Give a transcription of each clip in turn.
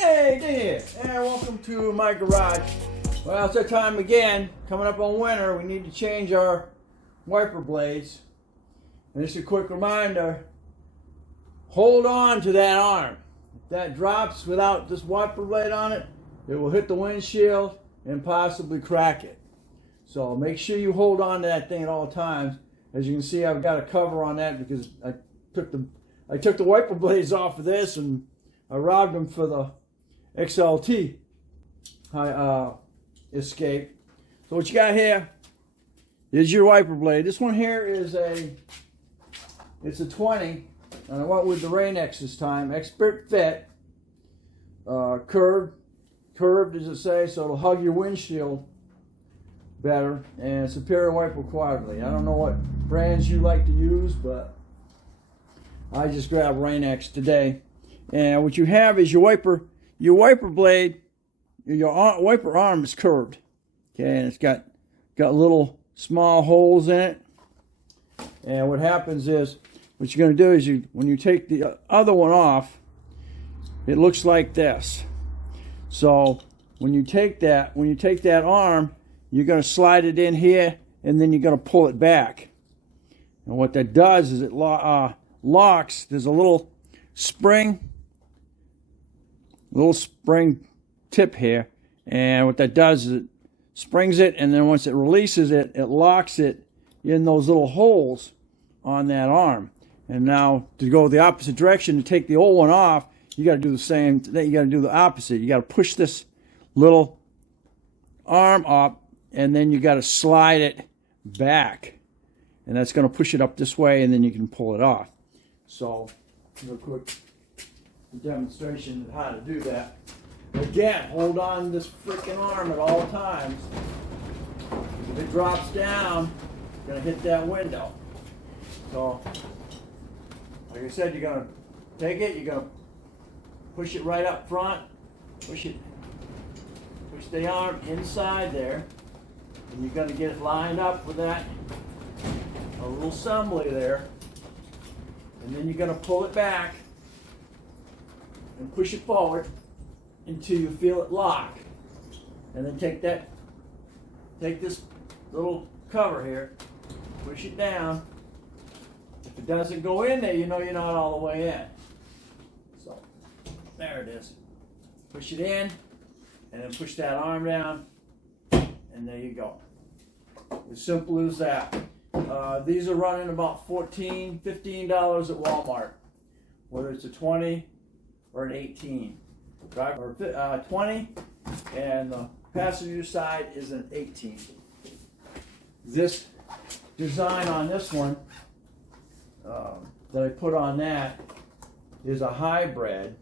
Hey, Dave, and welcome to my garage. Well, it's that time again. Coming up on winter, we need to change our wiper blades. And just a quick reminder, hold on to that arm. If that drops without this wiper blade on it, it will hit the windshield and possibly crack it. So make sure you hold on to that thing at all times. As you can see, I've got a cover on that because I took the wiper blades off of this and I robbed them for the XLT escape. So what you got here is your wiper blade. This one here is it's a 20, and I went with the Rain-X this time. Expert fit, curved as it says, so it'll hug your windshield better, and superior wiper quality. I don't know what brands you like to use, but I just grabbed Rain-X today. And what you have is your wiper blade, your wiper arm is curved. Okay, and it's got little small holes in it. And what happens is, what you're going to do is when you take the other one off, it looks like this. So when you take that arm, you're going to slide it in here, and then you're going to pull it back. And what that does is it locks. There's a little spring tip here, and what that does is it springs it, and then once it releases it, it locks it in those little holes on that arm. And now to go the opposite direction, to take the old one off, you got to do the same. You got to do the opposite. You got to push this little arm up, and then you got to slide it back, and that's going to push it up this way, and then you can pull it off. So real quick demonstration of how to do that. Again, hold on to this freaking arm at all times. If it drops down, it's going to hit that window. So, like I said, you're going to take it, you're going to push it right up front, push the arm inside there, and you're going to get it lined up with that a little assembly there, and then you're going to pull it back and push it forward until you feel it lock, and then take this little cover here, push it down. If it doesn't go in there, you know you're not all the way in. So there it is. Push it in, and then push that arm down, and there you go. As simple as that. These are running about $14, $15 at Walmart, whether it's a 20 or an 18. Driver 20, and the passenger side is an 18. This design on this one that I put on that is a hybrid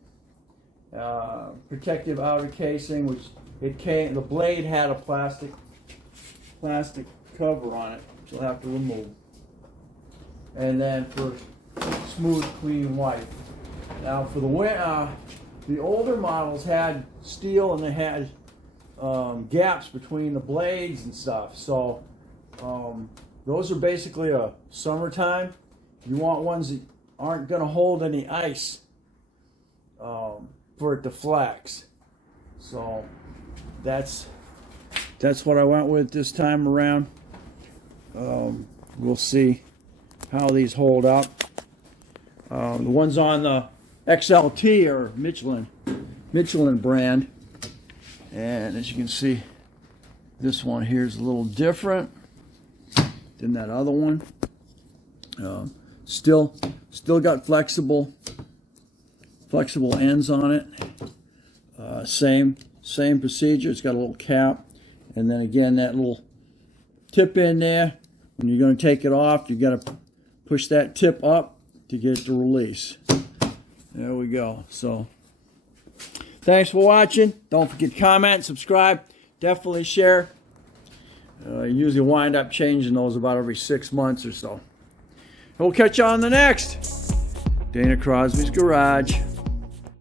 protective outer casing, which the blade had a plastic cover on it, which you'll have to remove, and then for smooth, clean white. Now for the older models had steel, and they had gaps between the blades and stuff. So those are basically a summertime. You want ones that aren't going to hold any ice for it to flex. So that's what I went with this time around. We'll see how these hold up. The ones on the XLT are Michelin brand, and as you can see, this one here is a little different than that other one. Still got flexible ends on it. Same procedure. It's got a little cap, and then again that little tip in there. When you're going to take it off, you got to push that tip up to get it to release. There we go. So, thanks for watching. Don't forget to comment, subscribe, definitely share. Usually wind up changing those about every 6 months or so. We'll catch you on the next Dana Crosby's Garage.